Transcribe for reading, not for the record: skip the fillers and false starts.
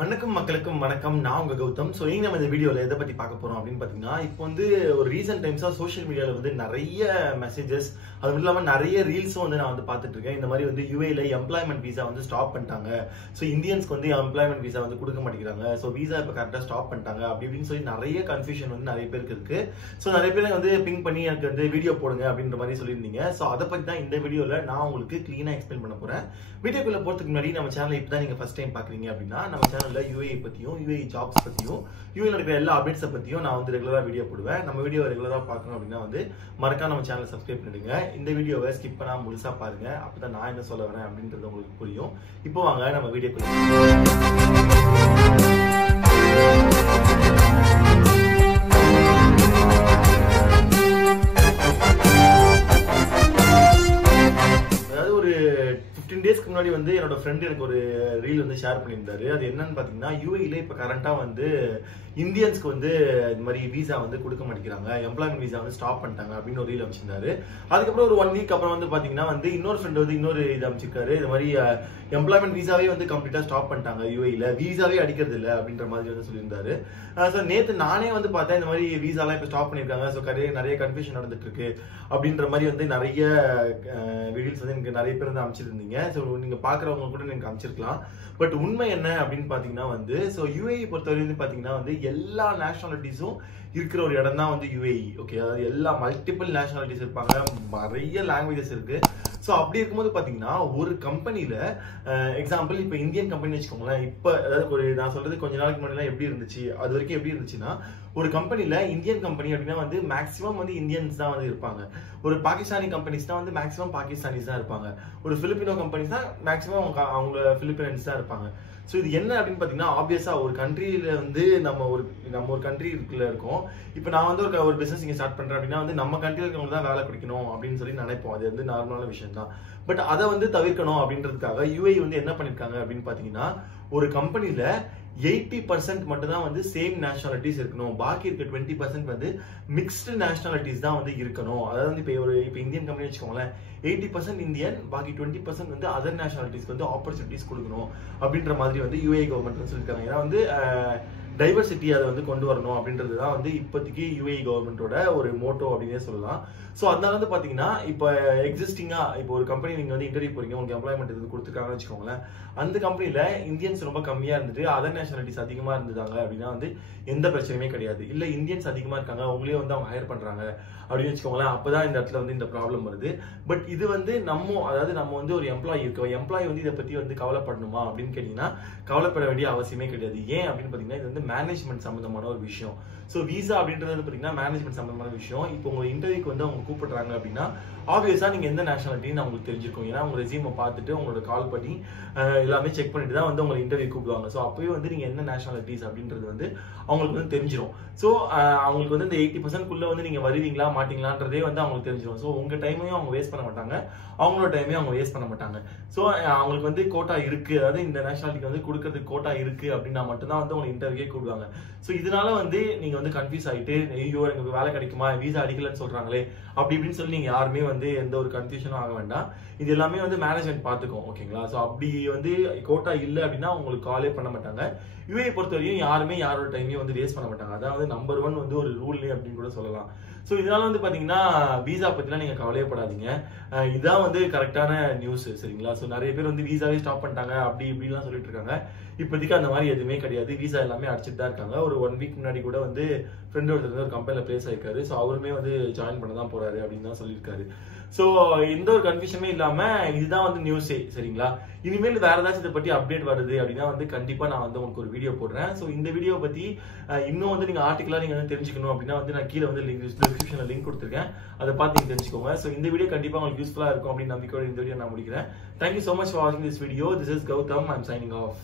வணக்கம் மக்களுக்கும் வணக்கம். நான் உங்க கௌதம். ஸோ இங்க நம்ம இந்த வீடியோல எதை பத்தி பார்க்க போறோம் அப்படின்னு பாத்தீங்கன்னா, இப்போ வந்து ஒரு ரீசெண்ட் டைம்ஸா சோஷியல் மீடியால வந்து நிறைய மெசேஜஸ், அது மட்டும் இல்லாம நிறைய ரீல்ஸும் வந்து நான் வந்து பார்த்துட்டு இருக்கேன். இந்த மாதிரி வந்து யூஏல எம்ப்ளாய்மெண்ட் விசா வந்து ஸ்டாப் பண்ணிட்டாங்க. ஸோ இந்தியன்ஸ்க்கு வந்து எம்ப்ளாய்மெண்ட் விசா வந்து கொடுக்க மாட்டேங்கிறாங்க. ஸோ விசா இப்போ கரெக்டாக ஸ்டாப் பண்ணிட்டாங்க அப்படி இப்படின்னு சொல்லி நிறைய கன்ஃபியூஷன் வந்து நிறைய பேருக்கு இருக்கு. ஸோ நிறைய பேர் வந்து பிங் பண்ணி எனக்கு வந்து வீடியோ போடுங்க அப்படின்ற மாதிரி சொல்லியிருந்தீங்க. ஸோ அதை பத்தி தான் இந்த வீடியோல நான் உங்களுக்கு கிளீனா எக்ஸ்பிளைன் பண்ண போறேன். வீடியோக்குள்ள போறதுக்கு முன்னாடி நம்ம சேனல் இப்போ தான் நீங்க ஃபர்ஸ்ட் டைம் பாக்குறீங்க அப்படின்னா, நம்ம சேனல்ல யூஏ பத்தியும் யூஏ ஜாப்ஸ் பத்தியும் யூஏல இருக்கிற எல்லா அப்டேட்ஸை பத்தியும் நான் வந்து ரெகுலரா வீடியோ போடுவேன். நம்ம வீடியோ ரெகுலரா பார்க்கணும் அப்படின்னா வந்து மறக்காம நம்ம சேனலை சப்ஸ்கிரைப் பண்ணிடுங்க. இந்த வீடியோவை ஸ்கிப் பண்ணாம முழுசா பாருங்க. அப்பதான் நான் என்ன சொல்ல வரேன் அப்படின்றது உங்களுக்கு புரியும். இப்போ வாங்க நம்ம வீடியோக்குள்ள. ஒரு 15 டேஸ்க்கு முன்னாடி வந்து என்னோட ஃப்ரெண்ட் எனக்கு ஒரு ரீல் வந்து ஷேர் பண்ணியிருந்தாரு. அது என்னன்னு பாத்தீங்கன்னா, யூஏல இப்ப கரண்டா வந்து இந்தியன்ஸ்க்கு வந்து இந்த மாதிரி விசா வந்து கொடுக்க மாட்டேங்கிறாங்க, எம்ப்ளாய்மெண்ட் விசா வந்து ஸ்டாப் பண்ணிட்டாங்க அப்படின்னு ஒரு ரீல் அமைச்சிருந்தாரு. அதுக்கப்புறம் ஒரு 1 வீக் அப்புறம் வந்து பாத்தீங்கன்னா வந்து இன்னொரு ஃப்ரெண்ட் வந்து இன்னொரு இது அமைச்சிருக்காரு. இந்த மாதிரி எம்ப்ளாய்மெண்ட் விசாவே வந்து கம்ப்ளீட்டா ஸ்டாப் பண்ணிட்டாங்க, யூஏல விசாவே அடிக்கிறது இல்லை அப்படின்ற மாதிரி வந்து சொல்லியிருந்தாரு. ஸோ நேற்று நானே வந்து பார்த்தேன், இந்த மாதிரி விசாலாம் இப்போ ஸ்டாப் பண்ணியிருக்காங்க. ஸோ நிறைய கன்ஃபியூஷன் நடந்துட்டு இருக்கு அப்படின்ற மாதிரி வந்து நிறைய வீடியோஸ் வந்து எனக்கு நிறைய பேர் வந்து அமைச்சிருந்தீங்க. ஸோ நீங்க பாக்குறவங்க கூட எனக்கு அமைச்சிருக்கலாம். பட் உண்மை என்ன அப்படின்னு பாத்தீங்கன்னா வந்து, ஸோ யூஏஇ பொறுத்தவரை வந்து பாத்தீங்கன்னா வந்து எல்லா நேஷனாலிட்டிஸும் இருக்கிற ஒரு இடம் தான் வந்து யூஏஇ. ஓகே, அதாவது எல்லா மல்டிபிள் நேஷனாலிட்டிஸ் இருப்பாங்க, நிறைய லாங்குவேஜஸ் இருக்கு. ஸோ அப்படி இருக்கும்போது பாத்தீங்கன்னா ஒரு கம்பெனில எக்ஸாம்பிள் இப்போ இந்தியன் கம்பெனி வச்சுக்கோங்களேன். இப்போ அதாவது நான் சொல்றது கொஞ்ச நாளைக்கு முன்னாடி எப்படி இருந்துச்சு, அது வரைக்கும் எப்படி இருந்துச்சுன்னா, ஒரு கம்பெனில இந்தியன் கம்பெனி அப்படின்னா வந்து மேக்ஸிமம் வந்து இந்தியன்ஸ் தான் வந்து இருப்பாங்க. ஒரு பாகிஸ்தானி கம்பெனிஸ் தான் வந்து மேக்ஸிமம் பாகிஸ்தானிஸ் தான் இருப்பாங்க. ஒரு பிலிப்பினோ கம்பெனிஸ் தான் மேக்ஸிமம் அவங்க பிலிப்பினன்ஸ் தான் இருப்பாங்க. ஸோ இது என்ன அப்படின்னு பாத்தீங்கன்னா, ஆப்வியஸா ஒரு கண்ட்ரியில வந்து நம்ம ஒரு கண்ட்ரிக்குள்ள இருக்கோம். இப்போ நான் வந்து ஒரு பிசினஸ் இங்க ஸ்டார்ட் பண்றேன் அப்படின்னா வந்து நம்ம கண்ட்ரியில இருக்கவங்க தான் வேலை கிடைக்கணும் அப்படின்னு சொல்லி நினைப்போம். அது வந்து நார்மலான விஷயம் தான். பட் அதை வந்து தவிர்க்கணும் அப்படின்றதுக்காக யூஏ வந்து என்ன பண்ணிருக்காங்க அப்படின்னு பாத்தீங்கன்னா, ஒரு கம்பெனில 80% மட்டும் தான் வந்து சேம் நேஷனாலிட்டிஸ் இருக்கணும், பாக்கி இருக்க 20% வந்து மிக்ஸ்டு நேஷனாலிட்டிஸ் தான் வந்து இருக்கணும். அதாவது வந்து இப்போ இந்தியன் கம்பெனி வச்சுக்கோங்களேன், 80% இந்தியன், பாக்கி 20% வந்து அதர் நேஷனாலிட்டிஸ்க்கு வந்து ஆப்பர்ச்சுனிட்டிஸ் கொடுக்கணும் அப்படின்ற மாதிரி வந்து யூஏ கவர்மெண்ட் வந்து சொல்லியிருக்காங்க. ஏன்னா வந்து டைவர்சிட்டி அதை வந்து கொண்டு வரணும் அப்படின்றது தான் வந்து இப்போதைக்கு யூஏஇ கவர்மெண்டோட ஒரு மோட்டோ அப்படின்னே சொல்லலாம். ஸோ அதனால வந்து பாத்தீங்கன்னா, இப்போ எக்ஸிஸ்டிங்கா இப்போ ஒரு கம்பெனி நீங்க வந்து இன்டர்வியூ போறீங்க, உங்களுக்கு எம்ப்ளாய்மெண்ட் இது கொடுத்துருக்காங்கன்னு வச்சுக்கோங்களேன். அந்த கம்பெனில இந்தியன்ஸ் ரொம்ப கம்மியா இருந்துட்டு அதர் நேஷனாலிட்டிஸ் அதிகமா இருந்துட்டாங்க அப்படின்னா வந்து எந்த பிரச்சனையுமே கிடையாது. இல்ல இந்தியன்ஸ் அதிகமா இருக்காங்க, உங்களே வந்து அவங்க ஹையர் பண்றாங்க அப்படின்னு வச்சுக்கோங்களேன், அப்பதான் இந்த இடத்துல வந்து இந்த ப்ராப்ளம் வருது. பட் இது வந்து நம்ம வந்து ஒரு எம்ப்ளாயி இருக்கோம், எம்ப்ளாயி வந்து இதை பத்தி வந்து கவலைப்படணுமா அப்படின்னு கேட்டீங்கன்னா கவலைப்பட வேண்டிய அவசியமே கிடையாது. ஏன் அப்படின்னு பாத்தீங்கன்னா, இது வந்து மேனேஜ்மெண்ட் சம்பந்தமான ஒரு விஷயம். ஸோ விசா அப்படின்றது வந்து பாத்தீங்கன்னா மேனேஜ்மெண்ட் சம்பந்தமான விஷயம். இப்போ உங்க இன்டர்வியூக்கு வந்து அவங்க கூப்பிடுறாங்க அப்படின்னா ஆப்வியஸா நீங்க எந்த நேஷனாலிட்டின்னு அவங்களுக்கு தெரிஞ்சிருக்கும். ஏன்னா உங்க ரெஸ்யூமை பார்த்துட்டு உங்களோட கால் பண்ணி எல்லாமே செக் பண்ணிட்டு தான் வந்து உங்களை இன்டர்வியூ கூப்பிடுவாங்க. ஸோ அப்பவே வந்து நீங்க என்ன நேஷனாலிட்டிஸ் அப்படின்றது வந்து அவங்களுக்கு வந்து தெரிஞ்சிடும். ஸோ அவங்களுக்கு வந்து இந்த 80% வந்து நீங்க வருவீங்களா மாட்டீங்களான்றதே வந்து அவங்களுக்கு தெரிஞ்சிடும். ஸோ உங்க டைமையும் அவங்க வேஸ்ட் பண்ண மாட்டாங்க, அவங்களோட டைமையும் அவங்க வேஸ்ட் பண்ண மாட்டாங்க. ஸோ அவங்களுக்கு வந்து கோட்டா இருக்கு, அதாவது இந்த நேஷனாலிட்டிக்கு வந்து கொடுக்கறதுக்கு கோட்டா இருக்கு அப்படின்னா மட்டும்தான் வந்து உங்களை இன்டர்வியூ கூப்பிடுவாங்க. ஸோ இதனால வந்து நீங்க வந்து கன்ஃபியூஸ் ஆயிட்டு, ஐயோ எனக்கு வேலை கிடைக்குமா, விசா அடிக்கலன்னு சொல்றாங்களே அப்படி இப்படின்னு சொல்லி நீங்க யாருமே வந்து எந்த ஒரு கன்ஃபியூஷனும் ஆக வேண்டாம். இது எல்லாமே வந்து மேனேஜ்மெண்ட் பாத்துக்கும். ஓகேங்களா? ஸோ அப்படி வந்து கோட்டா இல்லை அப்படின்னா உங்களுக்கு காலே பண்ண மாட்டாங்க. யூஏ பொறுத்தவரையும் யாருமே யாரோட டைமையும் வந்து வேஸ்ட் பண்ண மாட்டாங்க. அதாவது நம்பர் 1 வந்து ஒரு ரூல் அப்படின்னு கூட சொல்லலாம். ஸோ இதனால வந்து பாத்தீங்கன்னா விசா பத்திலாம் நீங்க கவலையப்படாதீங்க. இதான் வந்து கரெக்டான நியூஸ், சரிங்களா? ஸோ நிறைய பேர் வந்து விசாவே ஸ்டாப் பண்ணிட்டாங்க அப்படி இப்படிலாம் சொல்லிட்டு இருக்காங்க. இப்போதைக்கு அந்த மாதிரி எதுவுமே கிடையாது. விசா எல்லாமே அடிச்சுட்டு தான் இருக்காங்க. ஒரு 1 வீக் முன்னாடி கூட வந்து ஃப்ரெண்ட் ஒருத்தர் ஒரு கம்பெனில பிளேஸ் ஆயிருக்காரு. ஸோ அவருமே வந்து ஜாயின் பண்ண தான் போறாரு அப்படின்னு தான் சொல்லியிருக்காரு. ஸோ எந்த ஒரு கன்ஃபியூஷனுமே இல்லாம இதுதான் வந்து நியூஸே, சரிங்களா? இனிமேல் வேற ஏதாச்சும் இதை பத்தி அப்டேட் வருது அப்படின்னா வந்து கண்டிப்பா நான் வந்து உங்களுக்கு ஒரு வீடியோ போடுறேன். ஸோ இந்த வீடியோ பத்தி இன்னும் வந்து நீங்க ஆர்டிகலா நீங்க வந்து தெரிஞ்சுக்கணும் அப்படின்னா வந்து நான் கீழே வந்து டிஸ்கிரிப்ஷன்ல லிங்க் கொடுத்துருக்கேன், அதை பார்த்து நீங்க தெரிஞ்சுக்கோங்க. ஸோ இந்த வீடியோ கண்டிப்பா உங்களுக்கு யூஸ்ஃபுல்லா இருக்கும் அப்படின்னு நம்பிக்கையோட இந்த வீடியோ நான் முடிக்கிறேன். Thank you so much for watching this video. This is Gautam. I'm signing off.